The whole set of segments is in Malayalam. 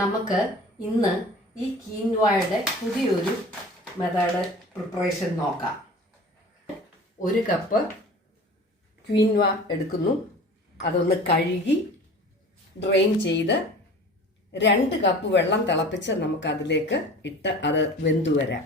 നമുക്ക് ഇന്ന് ഈ കീൻവായുടെ പുതിയൊരു മെത്തേഡ് പ്രിപ്പറേഷൻ നോക്കാം. 1 കപ്പ് ക്വീൻവ എടുക്കുന്നു. അതൊന്ന് കഴുകി ഡ്രെയിൻ ചെയ്ത് 2 കപ്പ് വെള്ളം തിളപ്പിച്ച് നമുക്ക് അതിലേക്ക് ഇട്ട് അത് വെന്തു വരാം.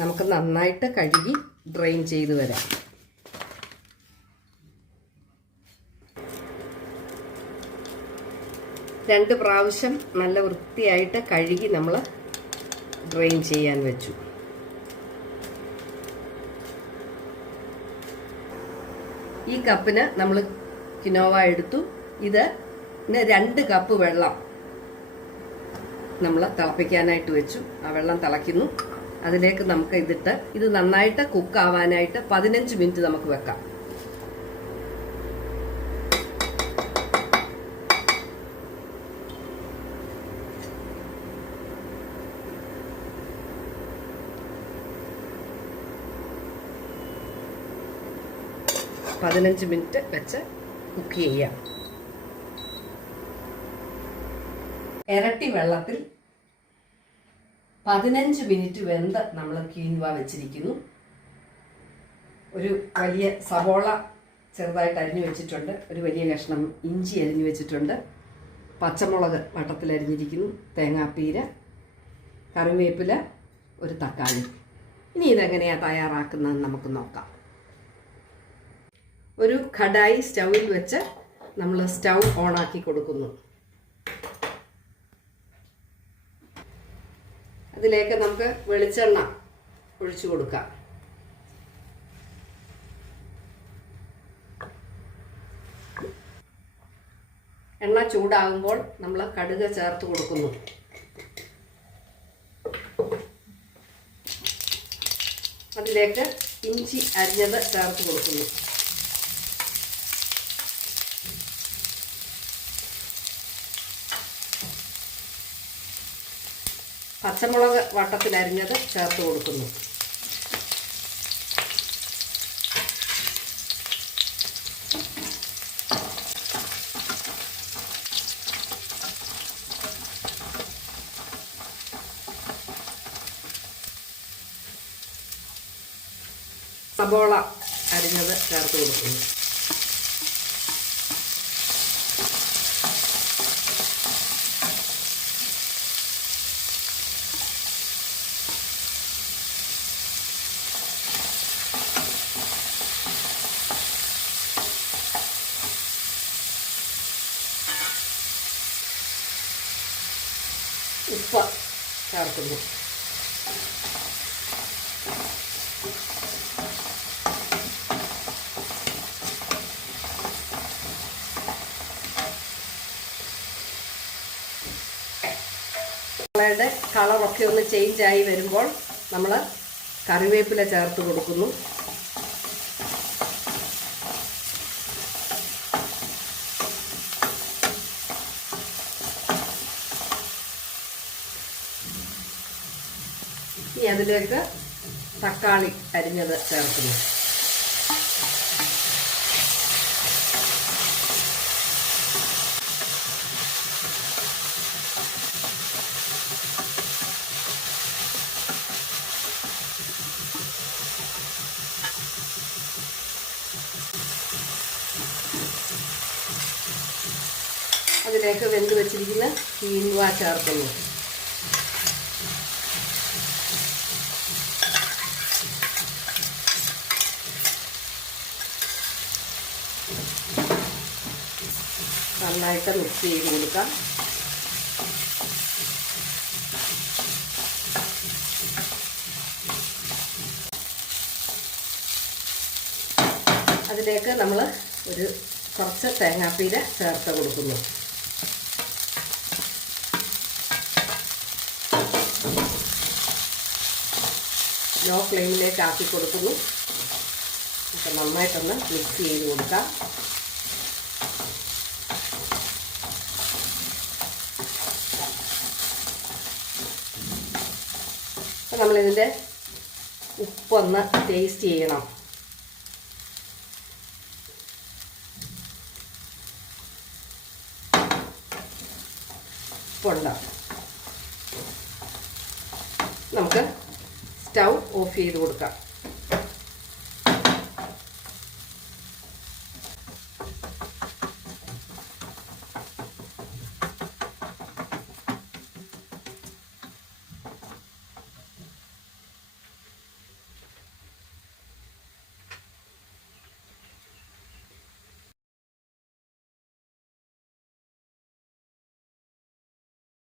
നമുക്ക് നന്നായിട്ട് കഴുകി ഡ്രെയിൻ ചെയ്ത് വരാം. രണ്ട് പ്രാവശ്യം നല്ല വൃത്തിയായിട്ട് കഴുകി നമ്മൾ ഡ്രെയിൻ ചെയ്യാൻ വെച്ചു. ഈ കപ്പിന് നമ്മൾ കിനോവ എടുത്തു. ഇത് 2 കപ്പ് വെള്ളം നമ്മൾ തിളപ്പിക്കാനായിട്ട് വെച്ചു. ആ വെള്ളം തിളയ്ക്കുന്നു. അതിലേക്ക് നമുക്ക് ഇതിട്ട് ഇത് നന്നായിട്ട് കുക്ക് ആവാനായിട്ട് 15 മിനിറ്റ് നമുക്ക് വെക്കാം. പതിനഞ്ച് മിനിറ്റ് വെച്ച് കുക്ക് ചെയ്യാം. ഇരട്ടി വെള്ളത്തിൽ 15 മിനിറ്റ് വെന്ത് നമ്മൾ ക്വീൻവ വെച്ചിരിക്കുന്നു. ഒരു വലിയ സവോള ചെറുതായിട്ട് അരിഞ്ഞു വെച്ചിട്ടുണ്ട്. ഒരു വലിയ കഷ്ണം ഇഞ്ചി അരിഞ്ഞു വെച്ചിട്ടുണ്ട്. പച്ചമുളക് വട്ടത്തിൽ അരിഞ്ഞിരിക്കുന്നു. തേങ്ങാപ്പീര്, കറിവേപ്പില, ഒരു തക്കാളി. ഇനി ഇതെങ്ങനെയാണ് തയ്യാറാക്കുന്നതെന്ന് നമുക്ക് നോക്കാം. ഒരു കടായി സ്റ്റൗവിൽ വെച്ച് നമ്മൾ സ്റ്റൗ ഓണാക്കി കൊടുക്കുന്നു. അതിലേക്ക് നമുക്ക് വെളിച്ചെണ്ണ ഒഴിച്ചു കൊടുക്കാം. എണ്ണ ചൂടാകുമ്പോൾ നമ്മൾ കടുക് ചേർത്ത് കൊടുക്കുന്നു. അതിലേക്ക് ഇഞ്ചി അരിഞ്ഞത് ചേർത്ത് കൊടുക്കുന്നു. പച്ചമുളക് വട്ടത്തിൽ അരിഞ്ഞത് ചേർത്ത് കൊടുക്കുന്നു. സബോള അരിഞ്ഞത് ചേർത്ത് കൊടുക്കുന്നു. ഉപ്പ് ചേർക്കുന്നു. യുടെ കളറൊക്കെ ഒന്ന് ചേഞ്ച് ആയി വരുമ്പോൾ നമ്മൾ കറിവേപ്പില ചേർത്ത് കൊടുക്കുന്നു. ഇനി അതിലേക്ക് തക്കാളി അരിഞ്ഞത് ചേർക്കുന്നു. അതിലേക്ക് വെന്ത് വെച്ചിരിക്കുന്ന ക്വീൻവ ചേർക്കുന്നു. നന്നായിട്ട് മിക്സ് ചെയ്ത് കൊടുക്കാം. അതിലേക്ക് നമ്മൾ കുറച്ച് തേങ്ങാപ്പീര ചേർത്ത് കൊടുക്കുന്നു. ലോ ഫ്ലെയിമിലേക്ക് ആക്കി കൊടുക്കുന്നു. അപ്പം നന്നായിട്ടൊന്ന് മിക്സ് ചെയ്ത് കൊടുക്കാം. അപ്പം നമ്മളിതിൻ്റെ ഉപ്പൊന്ന് ടേസ്റ്റ് ചെയ്യണം. ഉപ്പുണ്ടോ? നമുക്ക് സ്റ്റൗ ഓഫ് ചെയ്ത് കൊടുക്കാം.